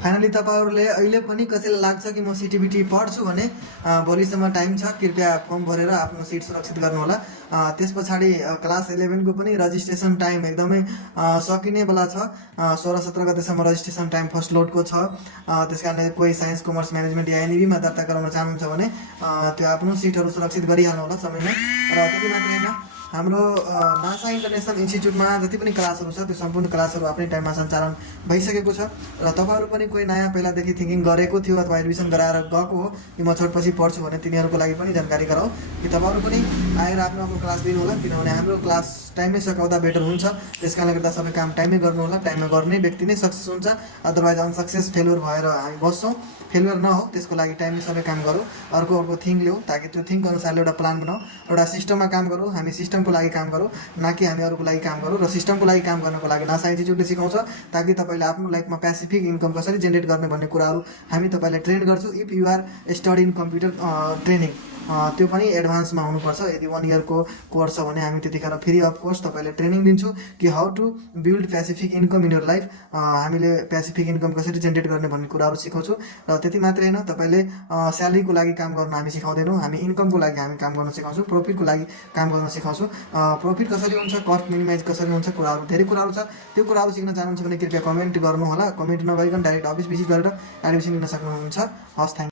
Finally तपाईहरुले अहिले पनि कसैलाई लाग्छ कि म सिटिबिटी पढ्छु भने भोलिसम्म टाइम छ, कृपया फर्म भरेर आफ्नो सिट सुरक्षित गर्नुहोला। त्यस पछाडि क्लास 11 को पनि रजिस्ट्रेसन टाइम एकदमै सकिने बेला छ। 16-17 गतेसम्म रजिस्ट्रेसन टाइम फर्स्ट लोडको छ। त्यसकारणले कोही साइन्स, कमर्स, म्यानेजमेन्ट या एनईबी मा दर्ता गराउन चाहनुहुन्छ भने त्यो आफ्नो सिटहरु सुरक्षित गरिहाल्नु होला समयमै। र त्यति मात्रै हैन, हाम्रो नासा इन्टरनेसनल इन्स्टिट्युटमा जति पनि क्लासहरु छ त्यो सम्पूर्ण क्लासहरु आफ्नै टाइममा सञ्चालन भइसकेको छ। र तपाईहरु पनि कोही नयाँ पहिलादेखि थिंकिङ गरेको थियो अथवा एडमिसन गराएर गएको हो कि म छोटपछि पढ्छु भने तिनीहरुको लागि पनि जानकारी गराऊ कि तपाईहरु पनि आएर आफ्नो आफ्नो क्लास दिनु होला, किनभने हाम्रो क्लास टाइममै सकाउँदा बेटर हुन्छ। त्यसकारणले गर्दा सबै काम टाइममै गर्नु होला। टाइममा गर्ने व्यक्ति नै सक्सेस हुन्छ, अदरवाइज अनसक्सेस फेलियर भएर हामी बस्छौं। फेलियर नहो त्यसको लागि टाइममै सबै काम गरौँ। अर्को थिंक ल्याऊ, ताकि त्यो थिंक अनुसारले एउटा प्लान बनाऊ, एउटा सिस्टममा काम गरौँ। हामी सिस्टमको लागि काम गरौँ, न कि हामी अरूको लागि काम गरौँ। र सिस्टमको लागि काम गर्नको लागि नासा इन्स्टिट्युटले सिकाउँछ, ताकि तपाईले आफ्नो लाइफमा पैसिफिक इन्कम कसरी जेनेरेट गर्ने भन्ने कुराहरू हामी तपाईलाई ट्रेन गर्छौँ। If you are study in computer training, त्यो पनि एडभान्समा हुनुपर्छ। यदि 1 इयर को कोर्स छ भने हामी त्यतिखेर फ्री अफ कोर्स तपाईलाई ट्रेनिङ दिन्छौँ कि how to build passive income in your life. हामीले पैसिफिक इन्कम कसरी जेनेरेट गर्ने भन्ने कुराहरू सिकाउँछौँ। र त्यति मात्रै हैन, तपाईले स्यालेरीको लागि काम गर्न हामी सिकाउँदैनौँ। हामी इन्कमको लागि हामी काम गर्न सिकाउँछौँ, प्रॉफिटको लागि काम गर्न सिकाउँछौँ। प्रॉफिट कसरी हुन्छ, कस्ट मिनिमाइज कसरी हुन्छ, कुराहरू धेरै कुराहरू छ। त्यो कुराहरू सिक्न चाहनुहुन्छ भने कृपया कमेन्ट गर्नु होला। कमेन्ट नगरिकन डाइरेक्ट अफिस भिजिट गरेर एडमिसन लिन सक्नुहुन्छ। हस्, थ्यांक